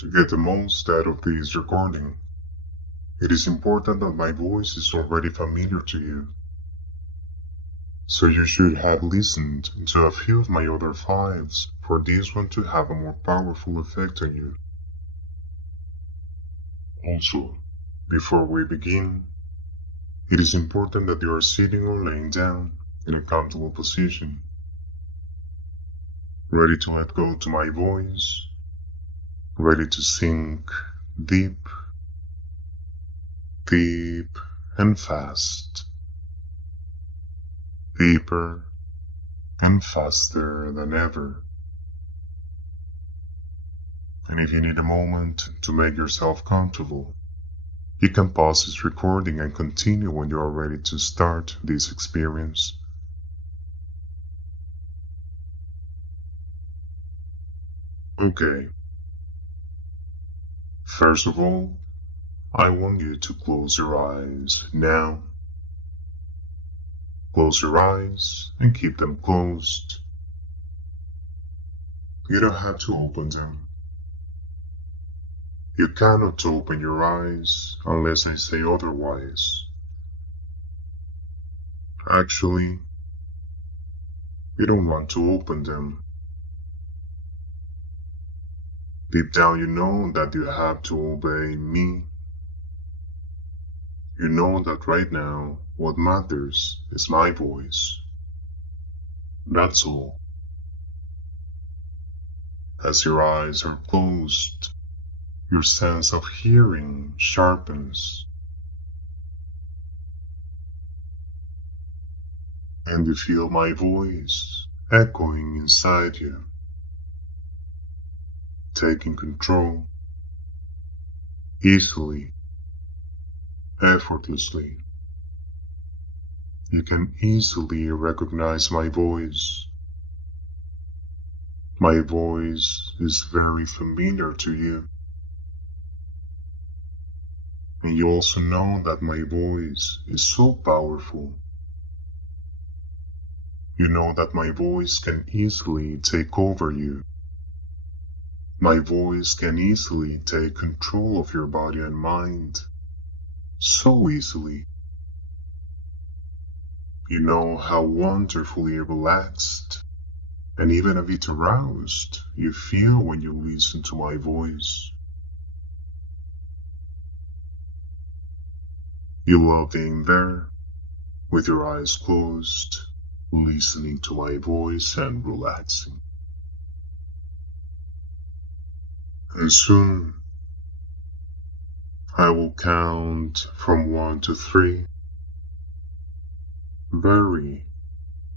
To get the most out of this recording, it is important that my voice is already familiar to you. So you should have listened to a few of my other files for this one to have a more powerful effect on you. Also, before we begin, it is important that you are sitting or laying down in a comfortable position, ready to let go to my voice, ready to sink deep, deep and fast, deeper and faster than ever. And if you need a moment to make yourself comfortable, you can pause this recording and continue when you are ready to start this experience. Okay. First of all, I want you to close your eyes now. Close your eyes and keep them closed. You don't have to open them. You cannot open your eyes unless I say otherwise. Actually, you don't want to open them. Deep down you know that you have to obey me. You know that right now what matters is my voice. That's all. As your eyes are closed, your sense of hearing sharpens, and you feel my voice echoing inside you, taking control, easily, effortlessly. You can easily recognize my voice. My voice is very familiar to you. And you also know that my voice is so powerful. You know that my voice can easily take over you. My voice can easily take control of your body and mind. So easily. You know how wonderfully relaxed and even a bit aroused you feel when you listen to my voice. You love being there, with your eyes closed, listening to my voice and relaxing. And soon, I will count from 1 to 3. Very,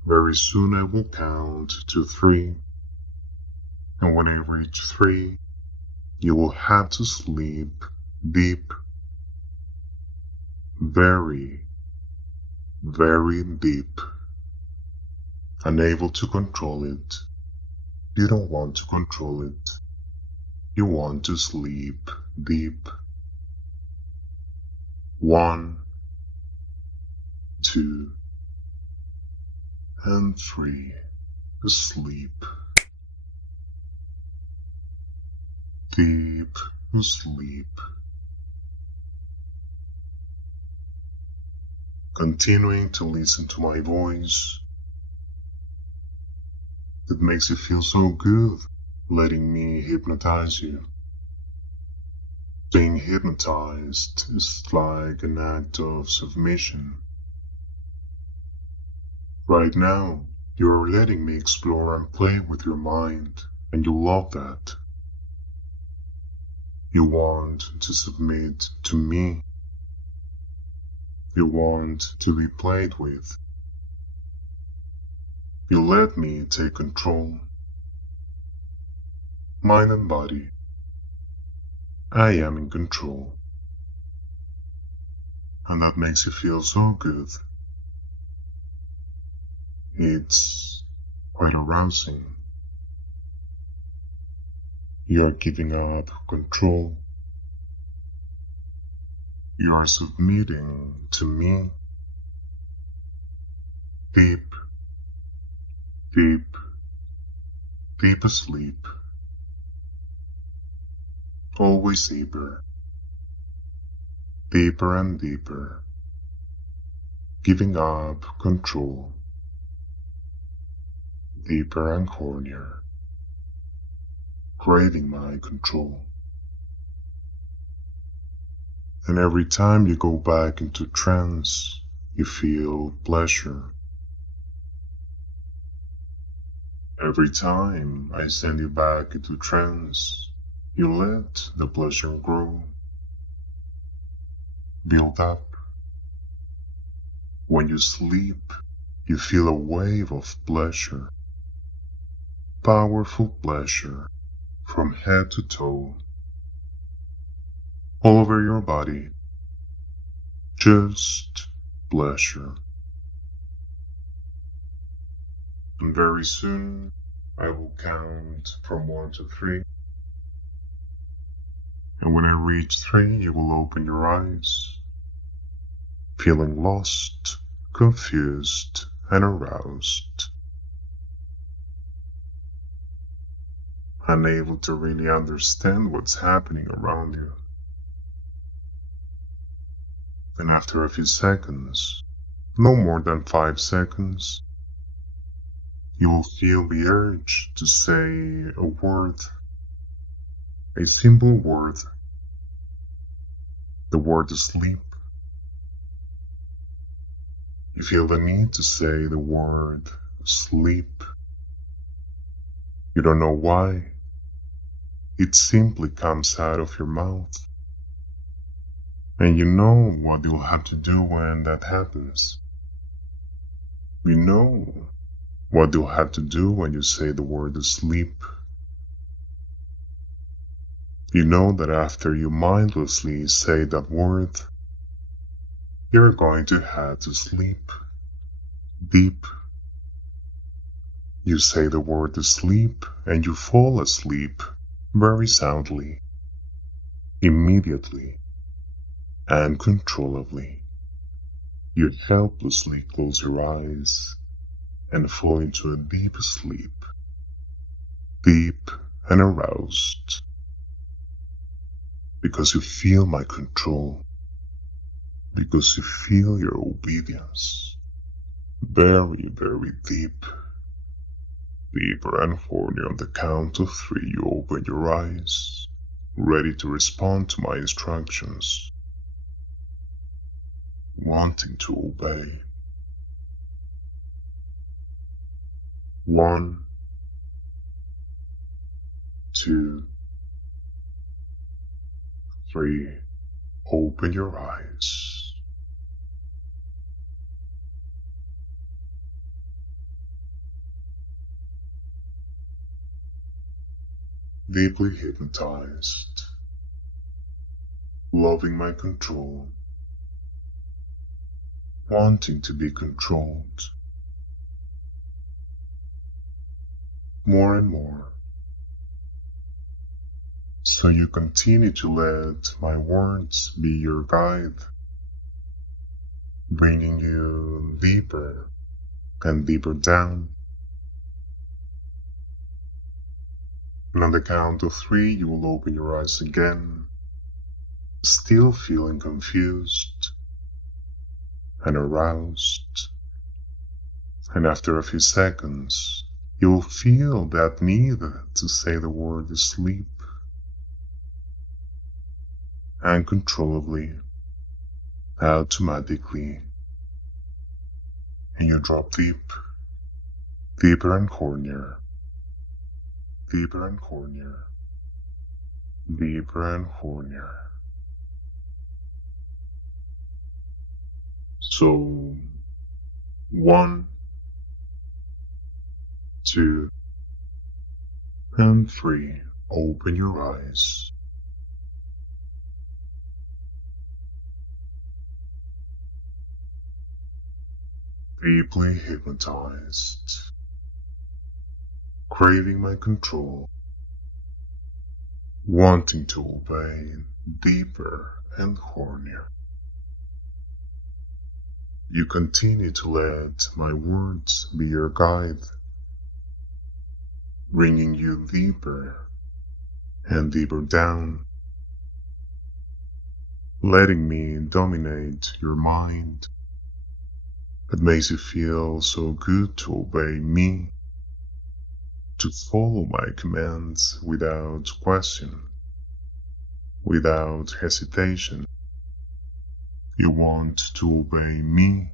very soon I will count to 3. And when I reach 3, you will have to sleep deep. Very, very deep. Unable to control it. You don't want to control it. You want to sleep deep. 1, 2, and 3. Sleep. Deep sleep. Continuing to listen to my voice. It makes you feel so good letting me hypnotize you. Being hypnotized is like an act of submission. Right now, you are letting me explore and play with your mind, and you love that. You want to submit to me. You want to be played with. You let me take control. Mind and body. I am in control. And that makes you feel so good. It's quite arousing. You are giving up control. You are submitting to me. Deep, deep, deep asleep. always deeper, deeper and deeper, giving up control, deeper and hornier, craving my control. And every time you go back into trance, you feel pleasure. Every time I send you back into trance, you let the pleasure grow, build up. When you sleep, you feel a wave of pleasure, powerful pleasure, from head to toe, all over your body, just pleasure. And very soon, I will count from 1 to 3. And when I reach 3, you will open your eyes, feeling lost, confused, and aroused, unable to really understand what's happening around you. And after a few seconds, no more than 5 seconds, you will feel the urge to say a word, a simple word, the word sleep. You feel the need to say the word sleep. You don't know why. It simply comes out of your mouth. And you know what you'll have to do when that happens. You know what you'll have to do when you say the word sleep. You know that after you mindlessly say that word, you're going to have to sleep deep. You say the word sleep and you fall asleep very soundly, immediately, and controllably. You helplessly close your eyes and fall into a deep sleep, deep and aroused, because you feel my control, because you feel your obedience, very, very deep, deeper and horny. On the count of 3, you open your eyes, ready to respond to my instructions, wanting to obey. 1, 2, 3, open your eyes. Deeply hypnotized, loving my control, wanting to be controlled, more and more. So you continue to let my words be your guide, bringing you deeper and deeper down. And on the count of 3, you will open your eyes again, still feeling confused and aroused. And after a few seconds, you will feel that need to say the word sleep, uncontrollably, automatically, and you drop deep, deeper and hornier, deeper and hornier, deeper and hornier. So, 1, 2, and 3, open your eyes. Deeply hypnotized, craving my control, wanting to obey, deeper and hornier. You continue to let my words be your guide, bringing you deeper and deeper down. letting me dominate your mind. It makes you feel so good to obey me, to follow my commands without question, without hesitation. You want to obey me.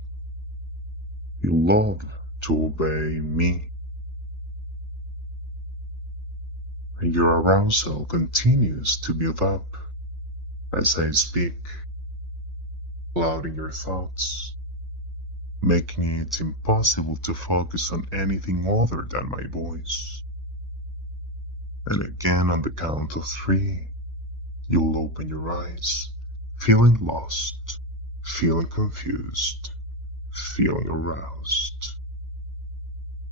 You love to obey me. And your arousal continues to build up as I speak, clouding your thoughts, making it impossible to focus on anything other than my voice. And again, on the count of 3, you'll open your eyes, feeling lost, feeling confused, feeling aroused.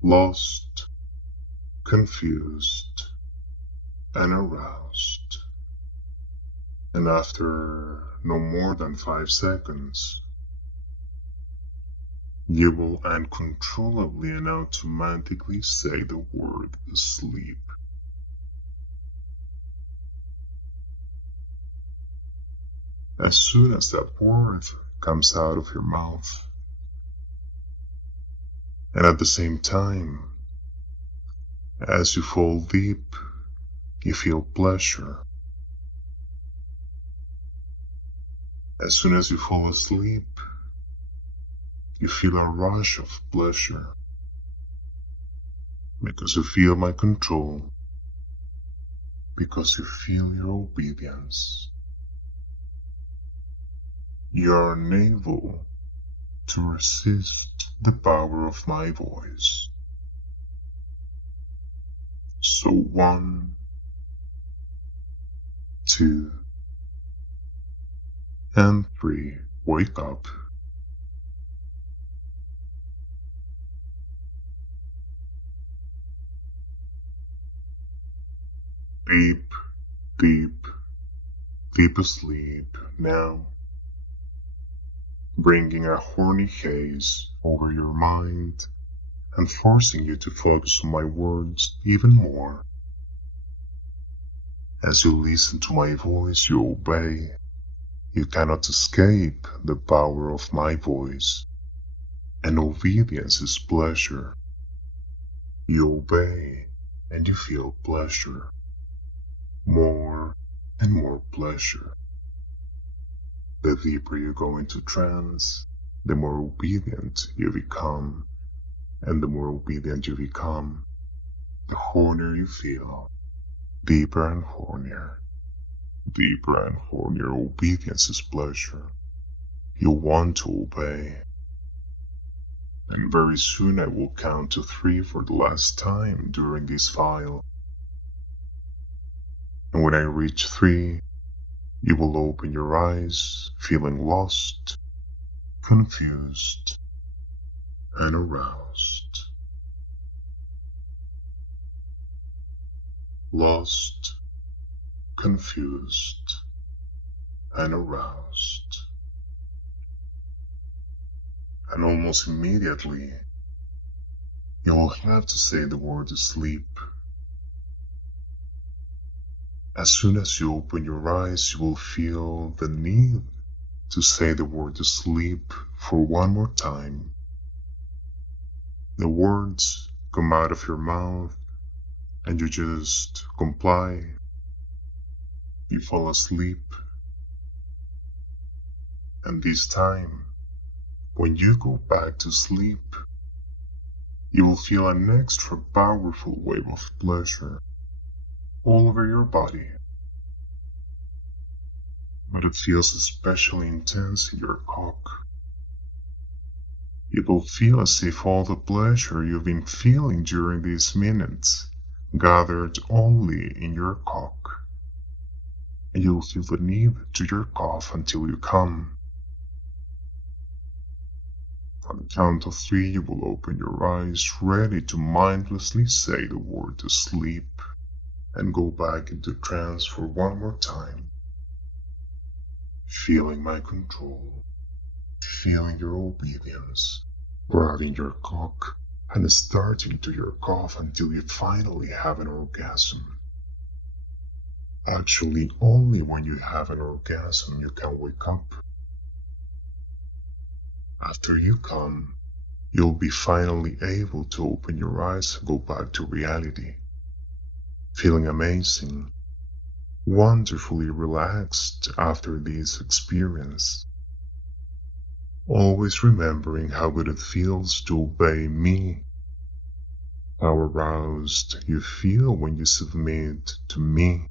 Lost, confused, and aroused. And after no more than 5 seconds, you will uncontrollably and automatically say the word sleep. As soon as that word comes out of your mouth, and at the same time, as you fall deep, you feel pleasure. As soon as you fall asleep, you feel a rush of pleasure, because you feel my control, because you feel your obedience. You are unable to resist the power of my voice. So 1, 2, and 3, wake up. Deep, deep, deep asleep now, bringing a horny haze over your mind and forcing you to focus on my words even more. As you listen to my voice, you obey. You cannot escape the power of my voice, and obedience is pleasure. You obey, and you feel pleasure. More and more pleasure. The deeper you go into trance, the more obedient you become, and the more obedient you become, the hornier you feel. Deeper and hornier. Deeper and hornier. Obedience is pleasure. You want to obey. And very soon I will count to 3 for the last time during this file. And when I reach 3, you will open your eyes, feeling lost, confused, and aroused. Lost, confused, and aroused. And almost immediately, you will have to say the word sleep. As soon as you open your eyes, you will feel the need to say the word sleep for one more time. The words come out of your mouth and you just comply. You fall asleep. And this time, when you go back to sleep, you will feel an extra powerful wave of pleasure all over your body. But it feels especially intense in your cock. It will feel as if all the pleasure you've been feeling during these minutes gathered only in your cock. And you'll feel the need to jerk off until you come. On the count of 3, you will open your eyes, ready to mindlessly say the word sleep, and go back into trance for one more time. Feeling my control, feeling your obedience, grabbing your cock and starting to jerk off until you finally have an orgasm. Actually, only when you have an orgasm you can wake up. After you come, you'll be finally able to open your eyes and go back to reality, feeling amazing, wonderfully relaxed after this experience. Always remembering how good it feels to obey me, how aroused you feel when you submit to me.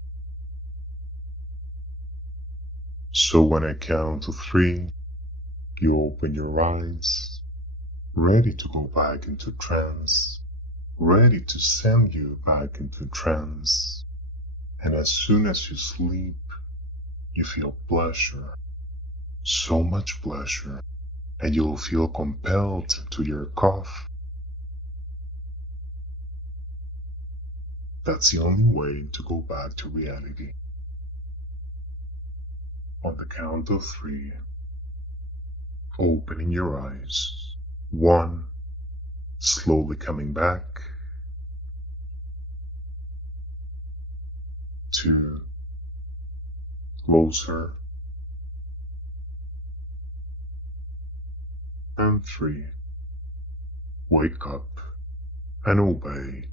So when I count to 3, you open your eyes, ready to go back into trance, ready to send you back into trance. And as soon as you sleep, you feel pleasure, so much pleasure, and you'll feel compelled to your cough. That's the only way to go back to reality. On the count of 3, opening your eyes. 1, slowly coming back. 2, closer. And 3, wake up and obey.